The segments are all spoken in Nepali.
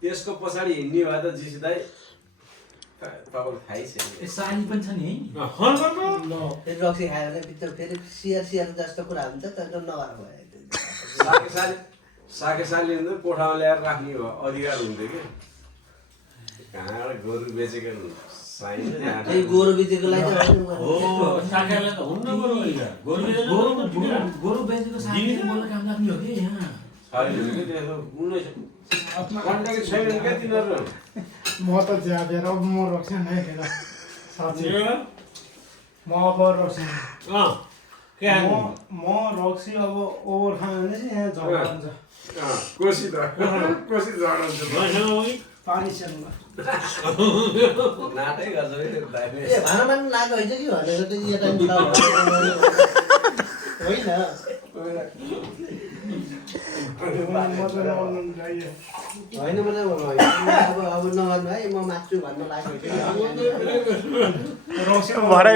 त्यसको पछाडि हिँड्ने भए त जिसी दाइ पागल खाइसक्यो सानी पनि छ नि है फेरि रक्सी खायो भने भित्र फेरि सियर जस्तो कुरा हुन्छ तर नगर भयो साके साली हुन्छ कोठामा ल्याएर राख्ने हो अधिकार हुन्थ्यो कि कहाँबाट गोरु बेचेको गोरु बेचेको लागि गोरु बेचेको सानी बोल्न काम लाग्ने हो कि यहाँ म त ज्यापेर म रोक्छु नै खेल साँच्चै म अब रोक्छु म रोक्सी अब ओभर खायो भने चाहिँ यहाँ झगडा हुन्छ कोसी झडाउँछ पानी सेल्नु नाटै गर्छ ए भाँडा माग्नु लाग्यो होइन कि भनेर त होइन होइन अब नगर्नु है म माग्छु भन्नु लाग्यो भरे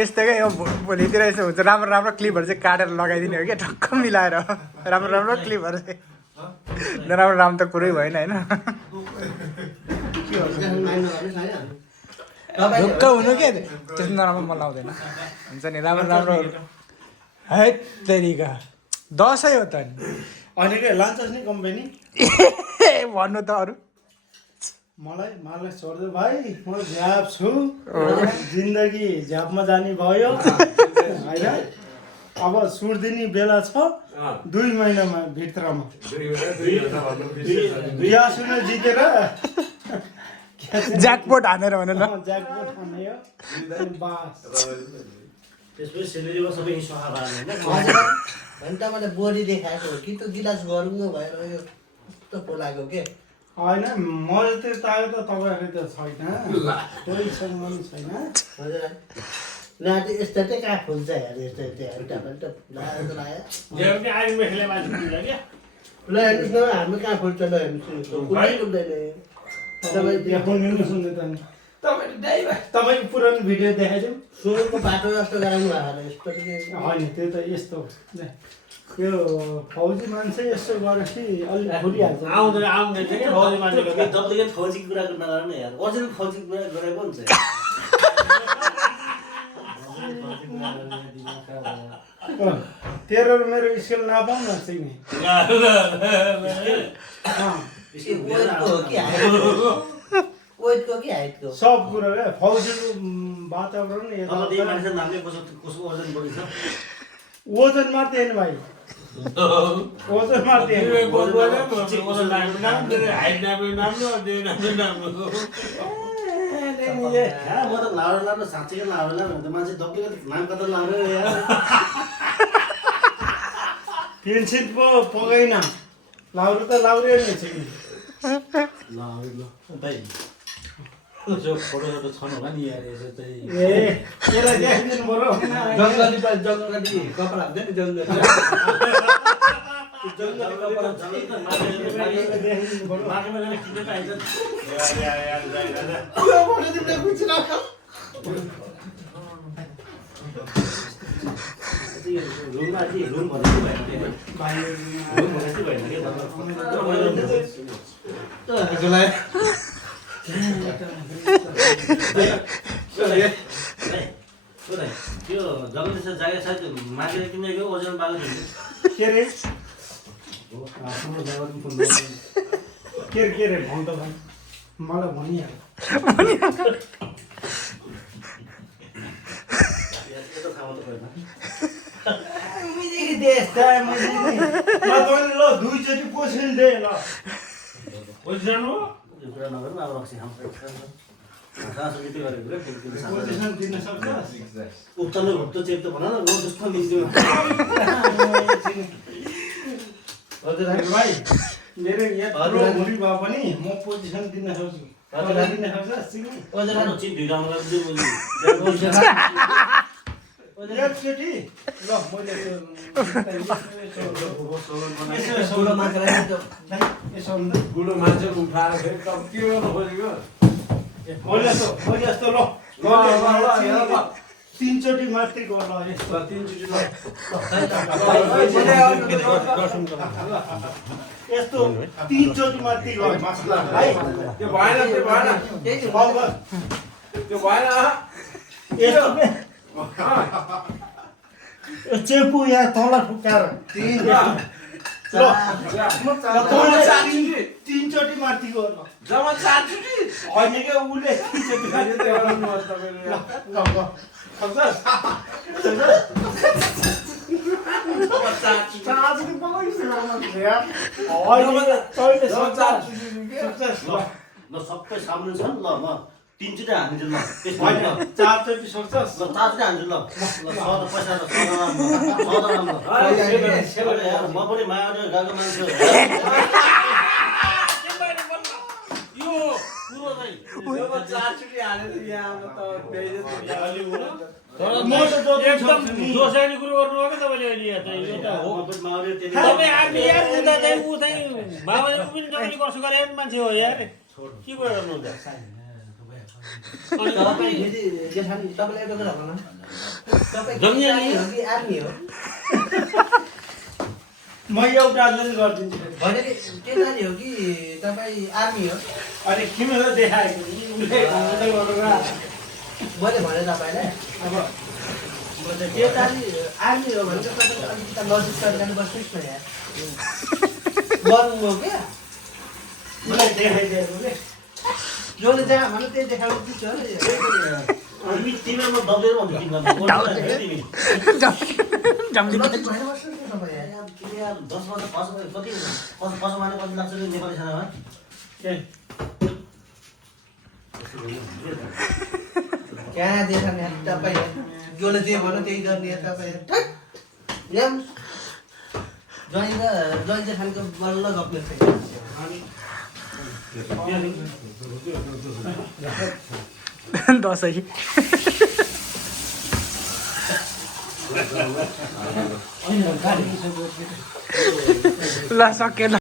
यस्तै क्या भोलितिर यसो हुन्छ राम्रो राम्रो क्लिपहरू चाहिँ काटेर लगाइदिने हो क्या ठक्क मिलाएर राम्रो राम्रो क्लिपहरू चाहिँ नराम्रो राम्रो त कुरै भएन होइन ढुक्क हुनु के त्यस्तो नराम्रो मन लाउँदैन हुन्छ नि राम्रो राम्रो है तरिका दसैँ हो त नि अनि के लान्छस् नि कम्पनी भन्नु त अरू मलाई छोड्दै भाइ म झ्याप छु जिन्दगी झ्यापमा जाने भयो होइन अब सुर्दिने बेला छ 2 महिनामा भित्रमा बिहा सुन जितेर ज्याकपोट हानेर भने न ज्याकपोट हान्यो बास त्यसपछि सेलेरीमा सबै सफा पार्ने होइन त मैले बोडी देखाएको हो कि त गिलास गरौँ भएर यो कस्तो पोलाएको के होइन मैले त्यो तायो त तपाईँहरू त छैन कोहीसँग पनि छैन हजुर लाटे यस्तो चाहिँ कहाँ फुल्छ हेर यस्तो एउटा पनि त फुलाएर त लाग्यो ल हेर्नुहोस् न हाम्रो कहाँ फुल्छ ल हेर्नुहोस् फुल्दैन तपाईँको पुरानो भिडियो देखाइदिउँ सुनको बाटो जस्तो गराउनु भएको यस्तो होइन त्यो त यस्तो यो फौजी मान्छे यस्तो गरेपछि अलिक फुलिहाल्छ डुप्लिकेट फौजीको कुरा नगर्नु यार ओरिजिनल फौजीको कुरा गरेको हुन्छ तेरो र मेरो स्केल नपाउँ न सिक्ने सब कुरा क्या फौजीको वातावरण ओजन मार्दैन भाइ ओजन मार्दैन म त लाउरो साँच्चै लाउरो मान्छे डुप्लिकेट नाम कता लाउरो पेन्सिल पो पकाइन लाउरो त लाउरै नै छ नि जो फोटोहरू छन् होला नि यार यसो चाहिँ ए यसलाई देखाइदिनु पर्यो जङ्गली कपडा हुन्छ नि जङ्गली त्यो जग्गा जागा सायद मागेर किनेको ओजन पाएको के रे के रे भन् त भन् मलाई भनिहाल ल दुईचोटि पोसिन दे ल जानु कुरा नगरौँ अब रक्सी खान्छ पोजिसन दिन सक्छ उक्तले भुक्तो चेप त भन न रोज जस्तो मिल्छ हजुर भाइ मेरो यहाँ भुँडी भए पनि म पोजिसन दिन सक्छु दिन सक्छ चिप ढिलाउनु एकचोटि ल मैले गुडो मान्छे उठाएर फेरि के गर्नु खोजेको मैले यस्तो ल 3 चोटि मात्रै गर ल ल तिनचोटि ल यस्तो 3 चोटि मात्रै गर है त्यो भएन त्यो भएन त्यो भएन यस्तो चेपु यहाँ तल ठुक्काएर ल जम्मा 3 चोटि माथि गर ल 4 चोटि होइन के उसले 3 चोटि अहिले त्यो गर्नुपर्छ तपाईँले ल सबै सामने छन् ल म 3 चोटि हान्छु ल त्यसमा 4 चोटि सक्छस् ल 4 चोटि हान्छु ल सदा पैसा र सदा राम्रो यार म पनि माया गरेर गएको मान्छे यो पुरो चाहिँ जब 4 चोटि हालेर यहाँ त म त एकदम जोसाइने कुरो गर्नु हो कि तपाईँले अहिले यहाँ चाहिँ यो त हो म पनि माया गरेर त्यही तपाईँ आर्मी यार उता चाहिँ ऊ चाहिँ बाबाले पनि तपाईँले कसो गरे मान्छे हो यार के कुरा गर्नुहुन्छ तपाईँ फेरि जेठानी तपाईँलाई एउटा कुरा भनौँ न तपाईँ जङ्गिया केटानी हो कि आर्मी हो म एउटाले गरिदिन्छु भनेपछि केटानी हो कि तपाईँ आर्मी हो अनि किमीलाई देखाएको उसले मैले भने तपाईँलाई अब केटानी आर्मी हो भने चाहिँ तपाईँले अलिकति लजिक तरिकाले बस्नुहोस् न यार गर्नु हो क्या उसलाई देखाइदिएको उसले जसले जहाँ भन्यो त्यही देखाउनु दिन्छ अनि तिमीलाई म दब्लेर भन्छु तिमीलाई जम्ली लजिक भएर बस्नुहोस् न तपाईँ यार 10 वर्ष कति माने कति लाग्छ नेपाली सेनामा कहाँ देखाउने तपाईँ जसले जे भन्यो त्यही गर्ने तपाईँ यहाँ जैन जेठानीको बल्ल गप्ने दसैँ ल सकेन